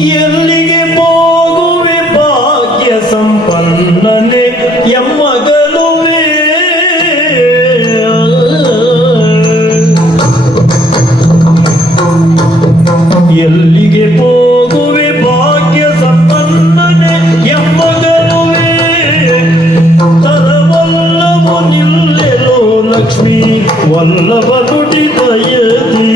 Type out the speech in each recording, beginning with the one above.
ಎಲ್ಲಿಗೆ ಹೋಗುವೆ ಭಾಗ್ಯ ಸಂಪನ್ನನೆ ಎಮ್ಮಗಲುವೆ. ಎಲ್ಲಿಗೆ ಹೋಗುವೆ ಭಾಗ್ಯ ಸಂಪನ್ನನೆ ಎಮ್ಮಗಲುವೆ. ತರವಲ್ಲವು ನಿಲ್ಲೆಲೋ ಲಕ್ಷ್ಮೀ ವಲ್ಲಭ ನುಡಿದಯದಿ.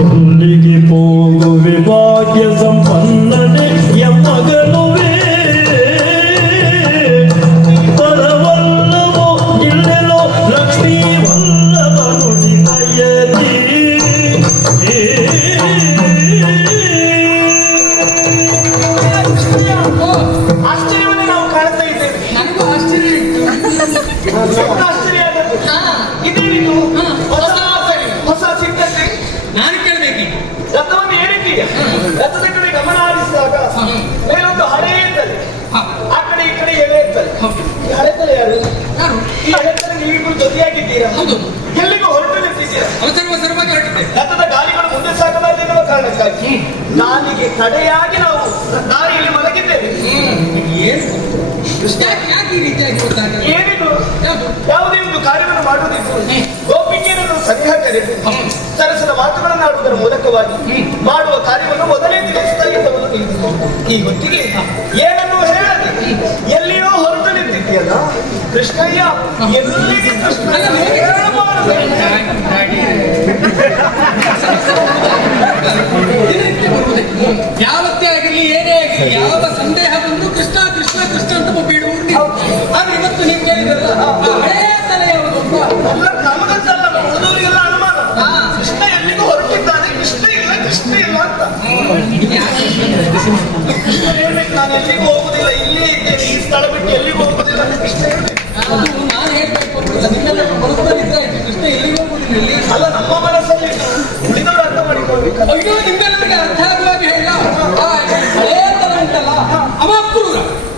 ಎಲ್ಲಿಗೆ ಹೋಗುವೆ ಭಾಗ್ಯ ಸಂಪನ್ನನೆ ಎಮ್ಮಗಲುವೆ. ಪರವಲ್ಲವೋ ನಿಲ್ಲೆಲೋ ಲಕ್ಷ್ಮೀ ವಲ್ಲಭ ನುಡಿದಯದಿ. ಆಶ್ಚರ್ಯವನ್ನು ನಾವು ಕಾಣ್ತಾ ಇದ್ದೇವೆ. ನನಗೂ ಆಶ್ಚರ್ಯ ಇತ್ತು. ದೊಡ್ಡ ಆಶ್ಚರ್ಯ ಆದದ್ದು. ಇದೇನಿದು ಹೊಸ ಸಿದ್ಧತೆ? ನಾನು ಕೇಳಬೇಕೀಗ. ರಥವನ್ನು ಏರಿದ್ದೀಯ, ರಥದ ಕಡೆ ಗಮನ ಹರಿಸಿದಾಗ ಮೇಲೊಂದು ಹಳೆ ಇರ್ತದೆ, ಆ ಕಡೆ ಈ ಕಡೆ ಎಲೆ ಇರ್ತದೆ. ಈ ಹಳೆತಲೆ ಯಾರು? ಯಾರು? ಈ ಹಳೆತಲೆ ನೀವಿಬ್ಬರು ಜೊತೆಯಾಗಿದ್ದೀರಾ? ಹೌದು. ಎಲ್ಲಿಗೂ ಹೊರಟು ನಿಂತಿದ್ದೀರಾ? ಅವಸರವಾಗಿ ಹೊರಟಿದ್ದೆ. ರಥದ ಗಾಲಿಗಳು ಮುಂದೆ ಸಾಗಬಾರದೆನ್ನುವ ಕಾರಣಕ್ಕಾಗಿ ನಾಲಿಗೆ ತಡೆಯಾಗಿ ನಾವು ದಾರಿಯಲ್ಲಿ ಮಲಗಿದ್ದೇವೆ. ಏನು ಯಾಕೆ ಈ ರೀತಿಯಾಗಿ ಗೊತ್ತಾಗಲ್ಲ? ಏನಿದು? ಯಾವುದು? ಯಾವುದೇ ಒಂದು ಕಾರ್ಯವನ್ನು ಮಾಡುವುದಿತ್ತು ಗೋಪಿಕೆಯನ್ನು ಸರಿಹ ಕರೆದು ಸರಸದ ಮಾತುಗಳನ್ನು ಆಡುವುದರ ಮೂಲಕವಾಗಿ ಮಾಡುವ ಕಾರ್ಯವನ್ನು ಮೊದಲೇ ತಿಳಿಸಿದ್ದಾಗಿದ್ದವನು ನೀನು. ಈ ಹೊತ್ತಿಗೆ ಏನನ್ನು ಹೇಳದೆ ಎಲ್ಲಿಯೋ ಹೊರಟು ನಿಂತಿದ್ದೀಯಲ್ಲ ಕೃಷ್ಣಯ್ಯ. ಎಲ್ಲಿಗೆ ಕೃಷ್ಣ? ಹೇಳಬಾರದು. ಯಾವತ್ತೇ ಆಗಿರ್ಲಿ ಏನೇ ಆಗಿರ್ಲಿ ಯಾವ ಸಂದೇಹ ಬಂದು ಕೃಷ್ಣ ಕೃಷ್ಣ ಕೃಷ್ಣ ಅಂತ ಬಿಡುವುದು ನೀವು. ಆದ್ರೆ ಇವತ್ತು ನೀವು ಕೇಳಿದ್ರಲ್ಲ ಹಳೇ ತಲೆ ಯಾವುದು ಅಂತ. ಎಲ್ಲ ನಮಗಂತಲ್ಲ, ಉಳಿದವರಿಗೆಲ್ಲ ಅನುಮಾನ. ಕೃಷ್ಣ ಎಲ್ಲಿಗೂ ಹೊರಟಿದ್ದಾನೆ, ಕೃಷ್ಣ ಇಲ್ಲ ಅಂತ. ಕೃಷ್ಣ ಹೇಳ್ಬೇಕು, ನಾನು ಎಲ್ಲಿಗೂ ಹೋಗುದಿಲ್ಲ, ಇಲ್ಲೇ ಇದ್ದೇನೆ, ಈ ಸ್ಥಳ ಬಿಟ್ಟು ಎಲ್ಲಿಗೂ ಹೋಗುದಿಲ್ಲ ಅಂತ ಕೃಷ್ಣ ಹೇಳ್ಬೇಕು. ಅದು ನಾನು ಹೇಳ್ಬೇಕು ನಿಮ್ಮೆಲ್ಲ ಮನಸ್ಸಲ್ಲಿ ಇದ್ದಾಯ್ತು. ಕೃಷ್ಣ ಎಲ್ಲಿಗೂ ಹೋಗುದಿಲ್ಲ. ಅಲ್ಲ, ನಮ್ಮ ಮನಸ್ಸಲ್ಲಿ ಉಳಿದವರು ಅರ್ಥ ಮಾಡಿಕೊಳ್ಬೇಕು. ಅಯ್ಯೋ ನಿಮ್ಮೆಲ್ಲರಿಗೆ ಅರ್ಥ ಆಗುವಾಗ ಹೇಳ. ಹಳೇ ತರ ಉಂಟಲ್ಲ ಅವ ಅಕ್ರೂರ.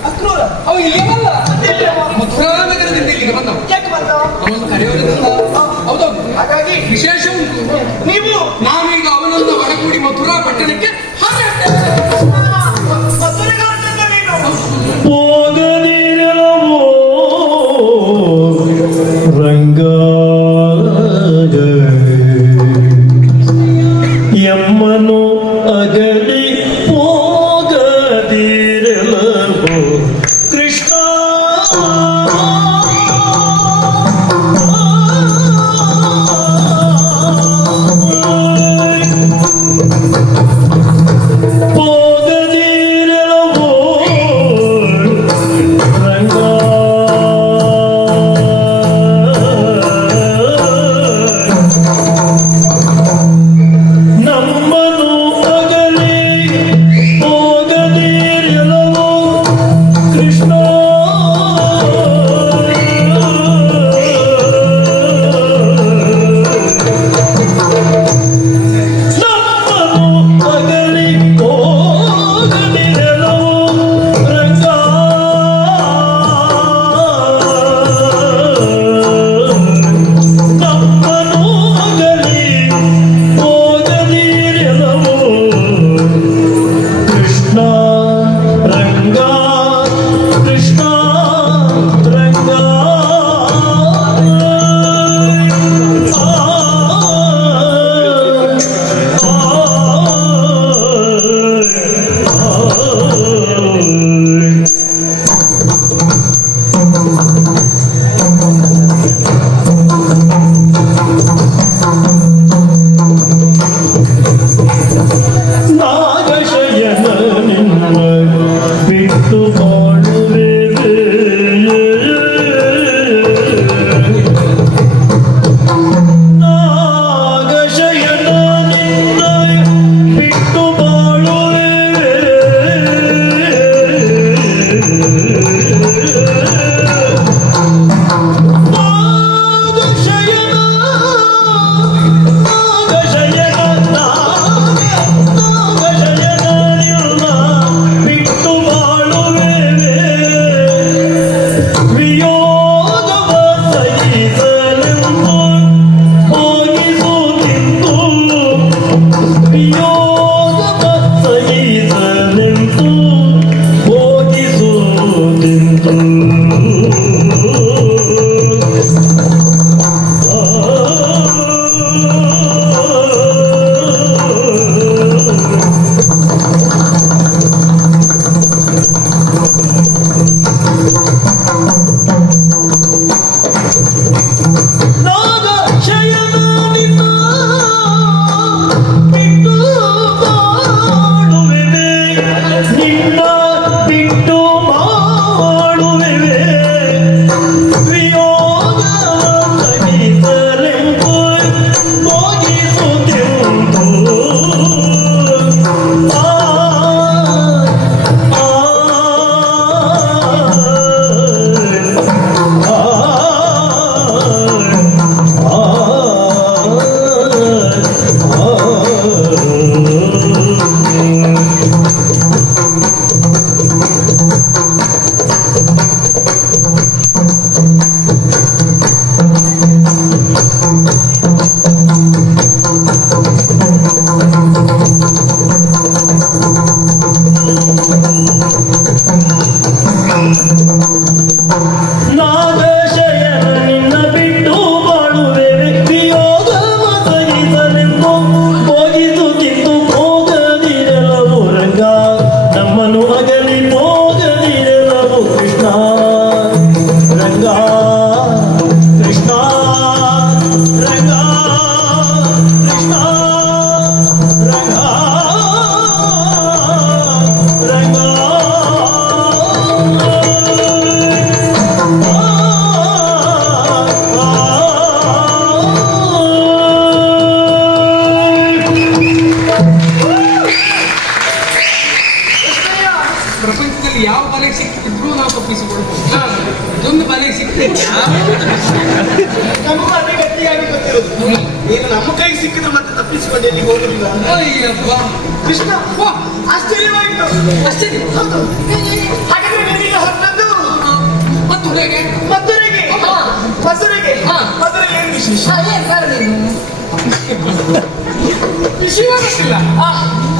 ಅಕ್ರೂರ ಅವ ಇಲ್ಲಿ ಬಂದ ಎಲ್ಲಿ ಅವ? ಮಥುರಾ ನಗರದಿಂದ ಇಲ್ಲಿಗೆ ಬಂದವ. ಯಾಕೆ ಬಂದ? ಅವನು ಕರೆಯೋದ್ರಿಂದ ಹೌದೌದು ಹಾಗಾಗಿ ವಿಶೇಷ ಉಂಟು. ನೀವು ನಾವೀಗ ಅವನನ್ನು ಒಳಗೂಡಿ ಮಥುರಾ ಪಟ್ಟಣಕ್ಕೆ ಮತ್ತೊಂದು ಹೊರಟದ್ದ ನೀನು. ಹೋಗದಿರಲವೋ ರಂಗ ಎಮ್ಮನು ಅಗಲಿ ಹೋಗದಿರಲವೋ ಕೃಷ್ಣ. ಪೋ ನೀನು ನಮ್ಮ ಕೈಗೆ ಸಿಕ್ಕಿದ್ರೆ ಮತ್ತೆ ತಪ್ಪಿಸಿಕೊಂಡು ಎಲ್ಲಿಗೆ ಹೋಗುದಿಲ್ಲ. ಅಯ್ಯಪ್ಪ ಕೃಷ್ಣ ವಾ, ಆಶ್ಚರ್ಯವಾಯಿತು. ಅಷ್ಟೇ ಹೌದು. ಹಾಗಾದ್ರೆ ನೀನೀಗ ಹೊರಟದ್ದು ಮತ್ತು ಹೇಗೆ ಮಧುರೆಗೆ. ಹಾ. ಮಧುರೆಗೆ. ಹಾ. ಮಧುರೆಗೆ ಏನು ವಿಶೇಷ? ಏನ್ ಸರ್ ನೀನು ವಿಷಯ ಗೊತ್ತಿಲ್ಲ.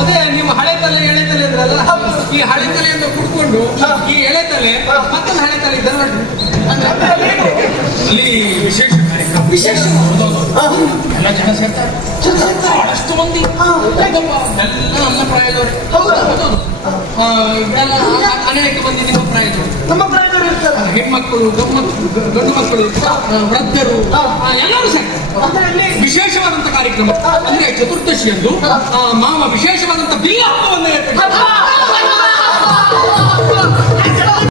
ಅದೇ ನಿಮ್ಮ ಹಳೆ ತಲೆ ಎಳೆ ತಲೆ ಅಂದ್ರಲ್ಲ, ಈ ಹಳೆ ತಲೆಯಿಂದ ಕುಡ್ಕೊಂಡು ಈ ಎಳೆ ತಲೆ ಮತ್ತೊಂದು ಹಳೆ ತಲೆ ಇದ್ದ ನೋಡಿ. ಅಲ್ಲಿ ವಿಶೇಷ ಕಾರ್ಯಕ್ರಮ, ವಿಶೇಷ ಎಲ್ಲ ಜನ ಸೇರ್ತಾರೆ, ಬಹಳಷ್ಟು ಮಂದಿ ಎಲ್ಲ ನಮ್ಮ ಪ್ರಾಯದವರು. ಹೌದಾ? ಎಲ್ಲ ಅನೇಕ ಮಂದಿ ನಿಮ್ಮ ಪ್ರಾಯದವರು, ನಮ್ಮ ಪ್ರಾಯದವರು ಇರ್ತಾರೆ. ಹೆಣ್ಮಕ್ಕಳು, ಗಂಡು ಮಕ್ಕಳು, ವೃದ್ಧರು ಎಲ್ಲರೂ ಸೇರ್ತಾರೆ. ಅದರಲ್ಲಿ ವಿಶೇಷವಾದಂತ ಕಾರ್ಯಕ್ರಮ ಅಂದ್ರೆ ಚತುರ್ದಶಿಯಂದು ಮಾವ ವಿಶೇಷವಾದಂತ ಬಿಲ್ಲ ಹಬ್ಬವನ್ನು ಏರ್ಪಡಿಸ್ತಾರೆ.